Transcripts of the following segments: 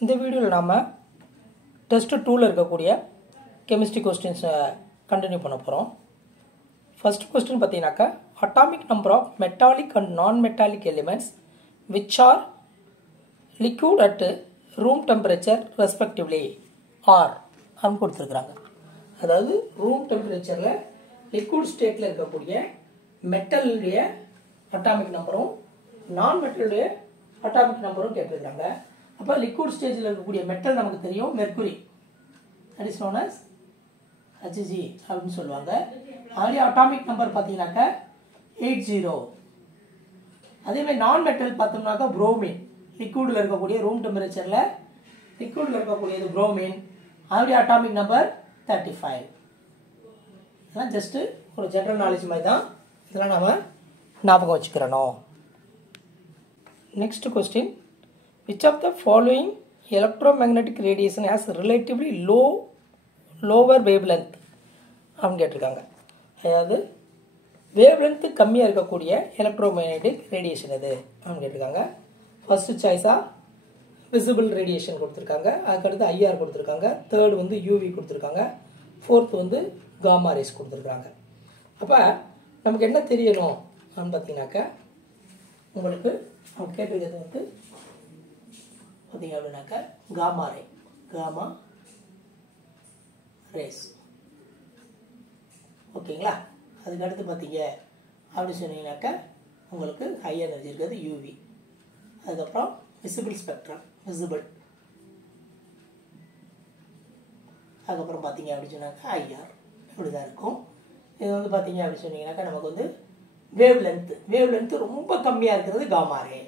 இந்த வீடியோவில் நாம் டெஸ்ட் 2ல் இருக்கக்கூடிய கெமிஸ்ட்ரி கொஸ்டின்ஸை கண்டினியூ பண்ண போகிறோம். ஃபர்ஸ்ட் கொஸ்டின் பார்த்தீங்கன்னாக்கா atomic number of metallic and non metallic elements which are liquid at room temperature respectively are அப்படின்னு கொடுத்துருக்குறாங்க. அதாவது ரூம் டெம்பரேச்சரில் லிக்விட் ஸ்டேட்டில் இருக்கக்கூடிய மெட்டலுடைய அட்டாமிக் நம்பரும் நான் மெட்டலுடைய அட்டாமிக் நம்பரும் கேட்டிருக்கிறாங்க. அப்போ லிக்விட் ஸ்டேஜில் இருக்கக்கூடிய மெட்டல் நமக்கு தெரியும், mercury, that is known as Hg அப்படின்னு சொல்லுவாங்க. அதே அட்டாமிக் நம்பர் பார்த்தீங்கன்னாக்கா 80. அதேமாதிரி நான் மெட்டல் பார்த்தோம்னாக்கா புரோமின், லிக்விடில் இருக்கக்கூடிய ரூம் டெம்பரேச்சரில் லிக்விடில் இருக்கக்கூடியது புரோமின், அதோடைய அட்டாமிக் நம்பர் 35. இதெல்லாம் ஜஸ்ட்டு ஒரு ஜென்ரல் நாலேஜ் மாதிரி தான், இதெல்லாம் நாம் ஞாபகம் வச்சுக்கிறணும். Next question, which of the following electromagnetic radiation has relatively lower wavelength அப்படின்னு கேட்டிருக்காங்க. அதாவது வேவ்லென்த்து கம்மியாக இருக்கக்கூடிய எலக்ட்ரோமேக்னெட்டிக் ரேடியேஷன் எது அப்படின்னு கேட்டிருக்காங்க. ஃபர்ஸ்ட் சாய்ஸாக விசிபிள் ரேடியேஷன் கொடுத்துருக்காங்க, அதுக்கடுத்து ஐஆர் கொடுத்துருக்காங்க, தேர்டு வந்து யூவி கொடுத்துருக்காங்க, ஃபோர்த் வந்து காமா ரேஸ் கொடுத்துருக்காங்க. அப்போ நமக்கு என்ன தெரியணும் அப்படின்னு பார்த்தீங்கன்னாக்கா, உங்களுக்கு அவங்க கேட்டிருக்கிறது வந்து பார்த்தீங்க அப்படின்னாக்கா காமா ரேஸ், ஓகேங்களா. அதுக்கு அடுத்து பார்த்தீங்க அப்படி சொன்னீங்கன்னாக்கா உங்களுக்கு ஹை எனர்ஜி இருக்கிறது யூவி, அதுக்கப்புறம் விசிபிள் ஸ்பெக்ட்ரம் விசிபிள், அதுக்கப்புறம் பார்த்தீங்க அப்படி சொன்னாக்கா ஐஆர், இப்படி தான் இருக்கும். இது வந்து பார்த்தீங்க அப்படி சொன்னீங்கன்னாக்கா நமக்கு வந்து வேவ் லென்த்து ரொம்ப கம்மியாக இருக்கிறது காமா ரே,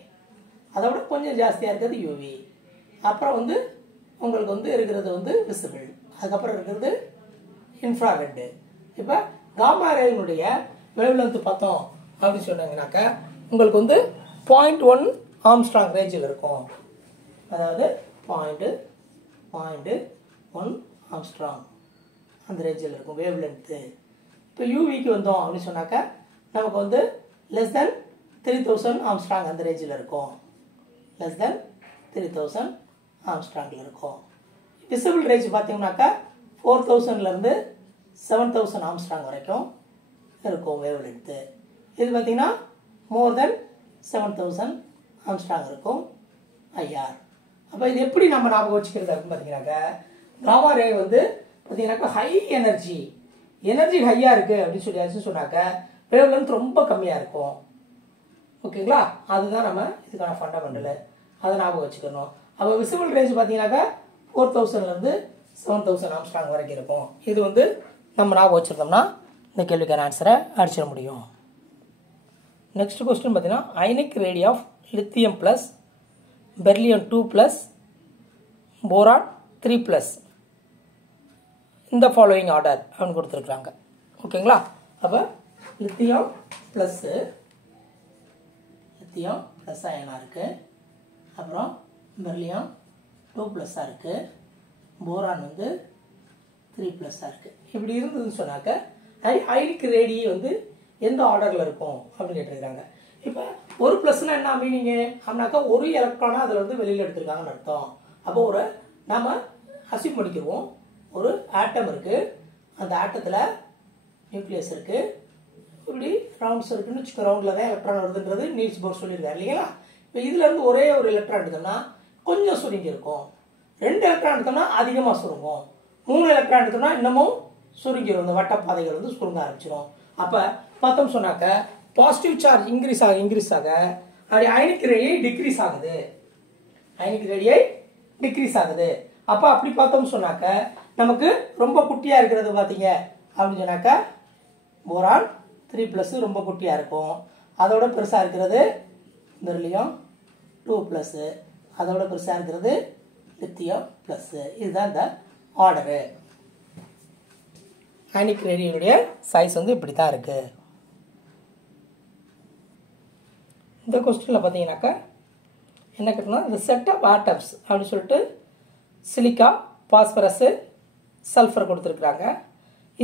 அதை விட கொஞ்சம் ஜாஸ்தியாக இருக்கிறது யூவி, அப்புறம் வந்து உங்களுக்கு வந்து இருக்கிறது வந்து விசிபிள், அதுக்கப்புறம் இருக்கிறது இன்ஃப்ராரெட்டு. இப்போ காமா ரேனுடைய வேவ் லென்த் பார்த்தோம் அப்படின்னு சொன்னாங்கன்னாக்கா உங்களுக்கு வந்து 0.1 ஆம்ஸ்ட்ராங் ரேஞ்சில் இருக்கும். அதாவது 0.1 ஆம்ஸ்ட்ராங் அந்த ரேஞ்சில் இருக்கும் வேவ் லென்த்து. இப்போ யூவிக்கு வந்தோம் அப்படின்னு சொன்னாக்கா நமக்கு வந்து லெஸ் தென் 3000 ஆம்ஸ்ட்ராங் அந்த ரேஞ்சில் இருக்கும், லெஸ் தென் 3000 ஆம்ஸ்ட்ராங்கில் இருக்கும். விசிபிள் ரேஞ்ச் பார்த்தீங்கன்னாக்கா 4000லேருந்து 7000 ஆம்ஸ்ட்ராங் வரைக்கும் இருக்கும் வேவ் லென்த்து. இது பார்த்தீங்கன்னா மோர் தென் 7000 ஆம்ஸ்ட்ராங் இருக்கும் ஐஆர். அப்போ இது எப்படி நம்ம ஞாபகம் வச்சுக்கிறது அப்படின்னு பார்த்தீங்கன்னாக்கா, காமா ரே வந்து பார்த்தீங்கன்னாக்கா ஹை எனர்ஜி ஹையாக இருக்குது அப்படின்னு சொன்னாக்கா வேவ் லென்த் ரொம்ப கம்மியாக இருக்கும், ஓகேங்களா. அதுதான் நம்ம இதுக்கான ஃபண்டமெண்டலு, அதை ஞாபகம் வச்சுக்கணும். அப்போ விசிபிள் ரேஞ்ச் பார்த்தீங்கன்னாக்கா 4000லேருந்து 7000 ஆம்ஸ்ட்ராங் வரைக்கும் இருக்கும். இது வந்து நம்ம ஞாபகம் வச்சுருந்தோம்னா இந்த கேள்விக்கான ஆன்சரை அடிச்சிட முடியும். நெக்ஸ்ட் கொஸ்டின் பார்த்தீங்கன்னா ionic radii of lithium plus, beryllium 2+, boron 3+, இந்த ஃபாலோயிங் ஆர்டர் அப்படின்னு கொடுத்துருக்குறாங்க, ஓகேங்களா. அப்போ லித்தியம் ப்ளஸ் அயனாக இருக்குது, அப்புறம் பெர்லியம் 2+ஆக இருக்குது, போரான் வந்து 3+ஆக இருக்குது. இப்படி இருந்ததுன்னு சொன்னாக்க அயனிக் ரேடி வந்து எந்த ஆர்டரில் இருக்கும் அப்படின்னு கேட்டிருக்காங்க. இப்போ ஒரு ப்ளஸ்னா என்ன மீனிங்கு அப்படின்னாக்கா ஒரு எலக்ட்ரானாக அதில் வந்து வெளியில் எடுத்திருக்காங்கன்னு அர்த்தம். அப்போ ஒரு நாம் அசியூம் பண்ணிக்கிடுவோம், ஒரு ஆட்டம் இருக்குது, அந்த ஆட்டத்தில் நியூக்ளியஸ் இருக்குது, இப்படி ரவுண்ட்ஸ் இருக்குன்னு வச்சுக்கோ, ரவுண்டில் தான் எலக்ட்ரான் வருதுன்றது நீல்ஸ் போர் சொல்லியிருக்காரு இல்லைங்களா. இப்போ இதுலேருந்து ஒரே ஒரு எலக்ட்ரான் எடுத்தோம்னா கொஞ்சம் சுருங்கி இருக்கும், 2 எலக்ட்ரான் எடுத்தோம்னா அதிகமாக சுருங்கும், 3 எலக்ட்ரான் எடுத்தோம்னா இன்னமும் சுருங்கிடும், இந்த வட்டப்பாதைகள் வந்து சுருங்க ஆரம்பிச்சிடும். அப்போ பார்த்தோம் சொன்னாக்க பாசிட்டிவ் சார்ஜ் இன்க்ரீஸ் ஆக அப்படி அயனிக் ரேடியை டிக்ரீஸ் ஆகுது. அப்போ அப்படி பார்த்தோம் சொன்னாக்க நமக்கு ரொம்ப குட்டியாக இருக்கிறது பார்த்தீங்க அப்படின்னு சொன்னாக்க போரான் 3+ ரொம்ப குட்டியாக இருக்கும், அதோட பெருசாக இருக்கிறது பெர்லியம் 2+, அதோட பெருசாக இருக்கிறது லித்தியம் ப்ளஸ். இதுதான் இந்த ஆர்டரு. அயனிக் ரேடியினுடைய சைஸ் வந்து இப்படி தான் இருக்குது. இந்த கொஸ்டினில் பார்த்தீங்கன்னாக்கா என்ன கேட்டோம்னா இந்த செட் ஆஃப் ஆட்டம்ஸ் அப்படின்னு சொல்லிட்டு சிலிக்கா, பாஸ்பரஸு, சல்ஃபர் கொடுத்துருக்குறாங்க.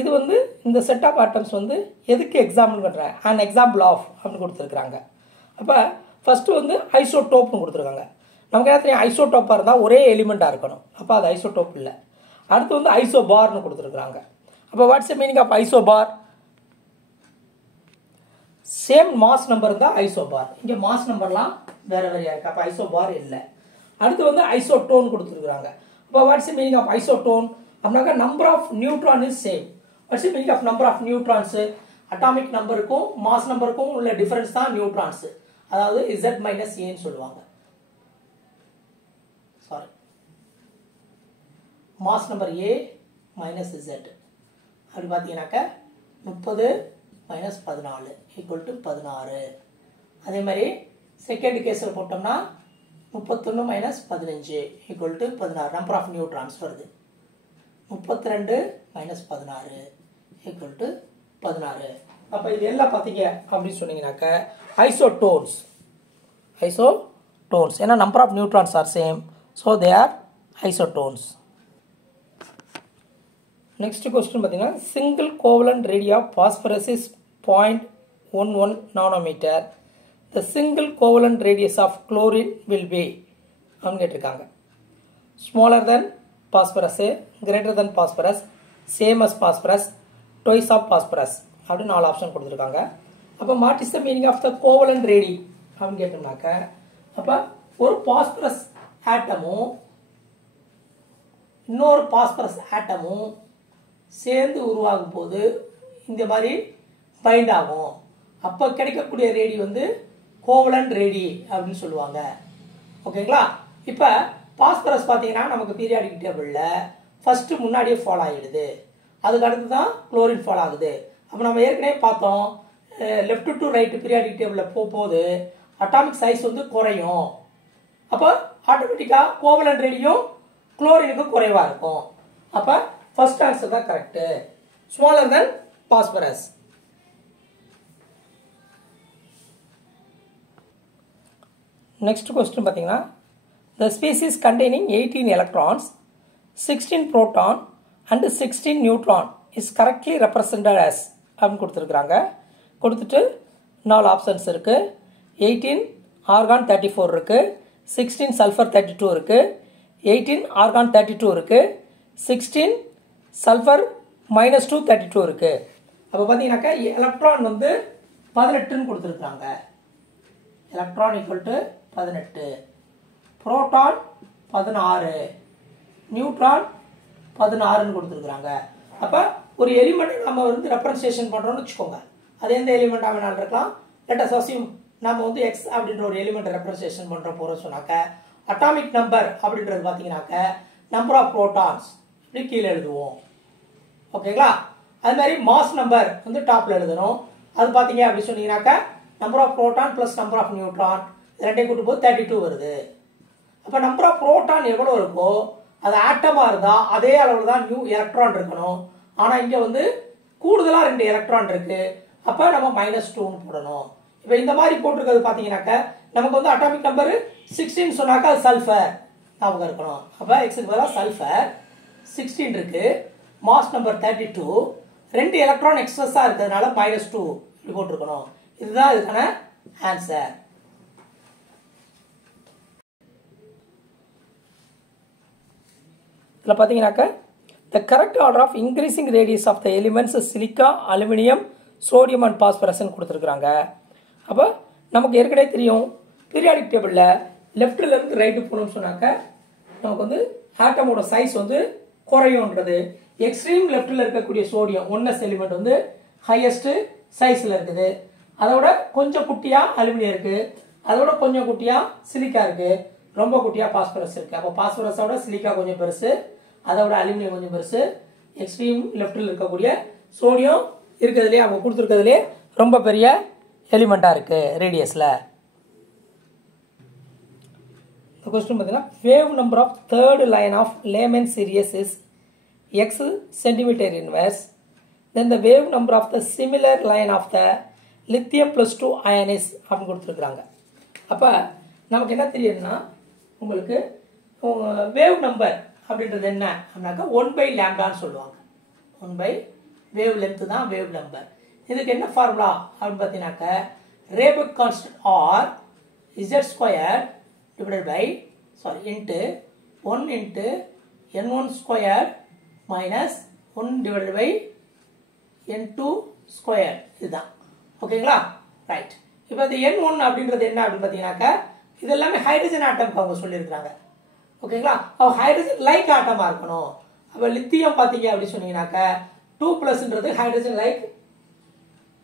இது வந்து இந்த செட் ஆஃப் ஆட்டம்ஸ் வந்து எதுக்கு எக்ஸாம்பிள் பண்ணுறாங்க, அன் எக்ஸாம்பிள் ஆஃப் அப்படின்னு கொடுத்துருக்குறாங்க. அப்போ ஃபஸ்ட்டு வந்து ஐசோடோப்னு கொடுத்துருக்காங்க. நமக்கு என்ன தெரியும், ஐசோடோப்பாக இருந்தால் ஒரே எலிமெண்ட்டாக இருக்கணும். அப்போ அது ஐசோடோப் இல்லை. அடுத்து வந்து ஐசோபார்னு கொடுத்துருக்குறாங்க. அப்போ what's the meaning of isobar? Same mass number இருந்தால் ஐசோபார். இங்கே மாஸ் நம்பர்லாம் வேறு வேறையாக இருக்குது. அப்போ ஐசோபார் இல்லை. அடுத்து வந்து ஐசோடோன் கொடுத்துருக்குறாங்க. அப்போ what's the meaning of isotone அப்படின்னாக்கா number of neutron is same. What's the meaning of number of neutrons? Atomic நம்பருக்கும் மாஸ் நம்பருக்கும் உள்ள டிஃபரன்ஸ் தான் நியூட்ரான்ஸு. அதாவது Z மைனஸ் ஏன்னு சொல்லுவாங்க. Sorry, mass number A minus Z. அப்படி பார்த்தீங்கன்னாக்கா 30 மைனஸ் 14 ஈக்குவல் டு 16. அதே மாதிரி செகண்ட் கேஸில் போட்டோம்னா 31 minus 15 equal to 16. Number of neutrons வருது. 32 மைனஸ் 16 ஈக்குவல் டு 16. அப்போ இது எல்லாம் பார்த்தீங்க அப்படின்னு சொன்னீங்கன்னாக்க ஐசோடோன்ஸ். ஐசோடோன்ஸ் ஏன்னா number of neutrons are same, so they are isotones. Next question பார்த்தீங்கன்னா single covalent radii of phosphorus is 0.11 nanometre. The single covalent radius of chlorine will be அப்படின்னு கேட்டிருக்காங்க. Smaller than phosphorus, greater than phosphorus, same as phosphorus, twice of phosphorus அப்படின்னு 4 option கொடுத்துருக்காங்க. அப்போ what is the meaning of the covalent radii அப்படின்னு கேட்டோம்னாக்க, அப்போ ஒரு phosphorus ஆட்டமும் இன்னொரு பாஸ்பரஸ் ஆட்டமும் சேர்ந்து உருவாகும் போது இந்த மாதிரி பைண்ட் ஆகும். அப்போ கிடைக்கக்கூடிய ரேடி வந்து கோவலன்ட் ரேடி அப்படின்னு சொல்லுவாங்க. ஓகேங்களா? இப்போ பாஸ்பரஸ் பார்த்தீங்கன்னா நமக்கு பீரியாடிக் டேபிளில் ஃபஸ்ட்டு முன்னாடியே ஃபாலோ ஆகிடுது. அதுக்கு அடுத்து தான் குளோரின் ஃபாலோ ஆகுது. அப்போ நம்ம ஏற்கனவே பார்த்தோம், லெஃப்ட் டு ரைட்டு பீரியாடிக் டேபிளில் போகும்போது அட்டாமிக் சைஸ் வந்து குறையும். அப்போ ஆட்டோமேட்டிக்காக கோவலன்ட் ரேடியும் குளோரினுக்கும் குறைவாக இருக்கும். அப்போ ஃபர்ஸ்ட் ஆன்சர் தான் correct, smaller than phosphorus. Next question பார்த்தீங்கன்னா the species containing 18 electrons, 16 proton and 16 neutron is correctly represented as அப்படின்னு கொடுத்துருக்குறாங்க. கொடுத்துட்டு 4 ஆப்ஷன்ஸ் இருக்குது. 18 ஆர்கான் 34 இருக்குது, 16 சல்ஃபர் 32 இருக்குது, 18 ஆர்கான் 32 இருக்குது, 16 சல்ஃபர் -2 32 இருக்குது. அப்போ பார்த்தீங்கன்னாக்கா எலக்ட்ரான் வந்து 18ன்னு கொடுத்துருக்குறாங்க. Electron equal to 18, proton 16, neutron 16ன்னு கொடுத்துருக்குறாங்க. அப்போ ஒரு எலிமெண்ட் நம்ம வந்து ரெப்ரசன்டேஷன் பண்ணுறோம்னு வச்சுக்கோங்க. அது எந்த எலிமெண்ட்டாக வேணாலும் இருக்கலாம். லெட் அஸ் அஸ்யூம் நம்ம வந்து எக்ஸ் அப்படின்ற ஒரு எலிமெண்ட் ரெப்ரசன்டேஷன் பண்ணுற போகிறோம் சொன்னாக்க, அட்டாமிக் நம்பர் அப்படின்றது பார்த்தீங்கன்னாக்க நம்பர் ஆஃப் புரோட்டான்ஸ் இப்படி கீழே எழுதுவோம். ஓகேங்களா? அது மாதிரி மாஸ் நம்பர் வந்து டாப்பில் எழுதணும். அது பார்த்தீங்க அப்படின்னு சொன்னீங்கன்னாக்க number of proton plus number of neutron ரெண்டையும் கூட்டு போது 32 வருது. அப்போ நம்பர் ஆஃப் புரோட்டான் எவ்வளோ இருக்கோ அது ஆட்டமாக இருந்தால் அதே அளவில் தான் நியூ எலக்ட்ரான் இருக்கணும். ஆனால் இங்கே வந்து கூடுதலாக 2 எலக்ட்ரான் இருக்கு. அப்போ நம்ம -2ன்னு போடணும். இப்போ இந்த மாதிரி போட்டிருக்கிறது பார்த்தீங்கன்னாக்க நமக்கு வந்து அட்டாமிக் நம்பர் 16 சொன்னாக்கா அது சல்ஃபர் ஞாபகம் இருக்கணும். அப்போ எக்ஸுக்கு பதிலாக சல்ஃபர் 16 இருக்கு, மாஸ் நம்பர் 32, 2 எலக்ட்ரான் எக்ஸ்ட்ரஸாக இருக்கிறதுனால -2 இப்படி போட்டிருக்கணும். இதுதான் இதுக்கான ஆன்சர். இதில் பார்த்தீங்கன்னாக்க the correct order of increasing radius of the elements silica, aluminium, sodium and பாஸ்பரஸ்ன்னு கொடுத்துருக்குறாங்க. அப்போ நமக்கு ஏற்கனவே தெரியும் பீரியாடிக் டேபிளில் லெஃப்ட்லேருந்து ரைட்டு போகணும்னு சொன்னாக்க நமக்கு வந்து ஆட்டமோட சைஸ் வந்து குறையும்ன்றது. எக்ஸ்ட்ரீம் லெஃப்டில் இருக்கக்கூடிய சோடியம் 1s எலிமெண்ட் வந்து ஹையஸ்ட் சைஸில் இருக்குது. அதோட கொஞ்சம் குட்டியாக அலுமினியம் இருக்குது, அதோட கொஞ்சம் குட்டியாக சிலிக்கா இருக்குது, ரொம்ப குட்டியாக பாஸ்பரஸ் இருக்குது. அப்போ பாஸ்பரஸோட சிலிக்கா கொஞ்சம் பெருசு, அதோட அலுமினியம் கொஞ்சம் பெருசு. எக்ஸ்ட்ரீம் லெஃப்டில் இருக்கக்கூடிய சோடியம் இருக்கிறதுலே அவங்க கொடுத்துருக்கிறதுலே ரொம்ப பெரிய எலிமெண்ட்டாக இருக்குது ரேடியஸில். இந்த கொஸ்டின் பார்த்தீங்கன்னா wave number of third line of Lyman series is x centimeter inverse. Then the wave number of the similar line of the lithium +2 ion is அப்படின்னு கொடுத்துருக்குறாங்க. அப்போ நமக்கு என்ன தெரியும்னா உங்களுக்கு வேவ் நம்பர் அப்படின்றது என்ன அப்படின்னாக்கா 1/λன்னு சொல்லுவாங்க. 1 வேவ் லென்த் தான் வேவ் நம்பர். இதுக்கு என்ன ஃபார்முலா அப்படின்னு பார்த்தீங்கன்னாக்க Rydberg constant R z² divided by sorry into 1 into n1 square minus 1 divided by n2 square இதுதான் ஓகேங்களா ரைட் இப்போ இந்த n1 அப்படின்றது என்ன அப்படின்னு பார்த்தீங்கன்னாக்கா இது எல்லாமே ஹைட்ரஜன் ஆட்டம் அவங்க சொல்லியிருக்காங்க ஓகேங்களா அப்போ ஹைட்ரஜன் லைக் ஆட்டமாக இருக்கணும் அப்போ லித்தியம் பார்த்தீங்க அப்படின்னு சொன்னீங்கன்னாக்கா 2+ன்றது ஹைட்ரஜன் லைக்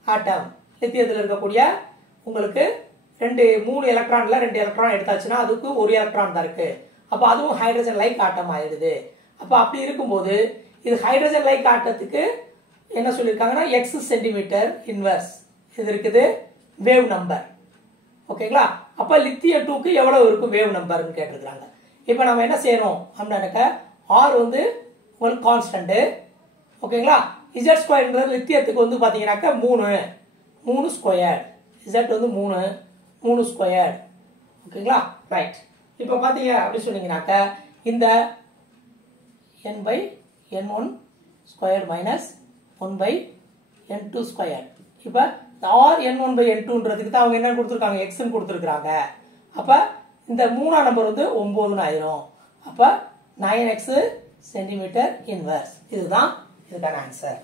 ஆட்டம் லித்தியத்தில் இருக்கக்கூடிய உங்களுக்கு 3 எலக்ட்ரான்ல 2 எலக்ட்ரான் எடுத்தாச்சுன்னா அதுக்கு 1 எலக்ட்ரான் தான் இருக்கு அப்போ அதுவும் ஹைட்ரஜன் லைக் ஆட்டம் ஆயிடுது அப்போ அப்படி இருக்கும்போது இது ஹைட்ரஜன் லைக் ஆட்டத்துக்கு என்ன சொல்லியிருக்காங்கன்னா x சென்டிமீட்டர் இன்வர்ஸ் இது இருக்குது வேவ் நம்பர் ஓகேங்களா அப்போ லித்தியம் 2க்கு எவ்வளவு இருக்கும் வேவ் நம்பர்னு கேட்டிருக்காங்க இப்போ நம்ம என்ன செய்யணும் அப்படின்னாக்க r வந்து உங்களுக்கு கான்ஸ்டன்ட் ஓகேங்களா z ஸ்கொயர்ன்றது லித்தியத்துக்கு வந்து பார்த்தீங்கன்னாக்கா 3 ஸ்கொயர் z வந்து 3 ஸ்கொயர் ஓகேங்களா ரைட் இப்போ பார்த்தீங்க அப்படி சொன்னீங்கன்னாக்கா இந்த n/n1 square minus 1/n2 square இப்போ r n1/n2ன்றதுக்கு தான் அவங்க என்ன கொடுத்துருக்காங்க எக்ஸ்ன்னு கொடுத்துருக்காங்க அப்போ இந்த 3ஆம் நம்பர் வந்து 9ன்னு ஆயிரும் அப்போ 9x சென்டிமீட்டர் இன்வர்ஸ் இதுதான் இதுக்கான ஆன்சர்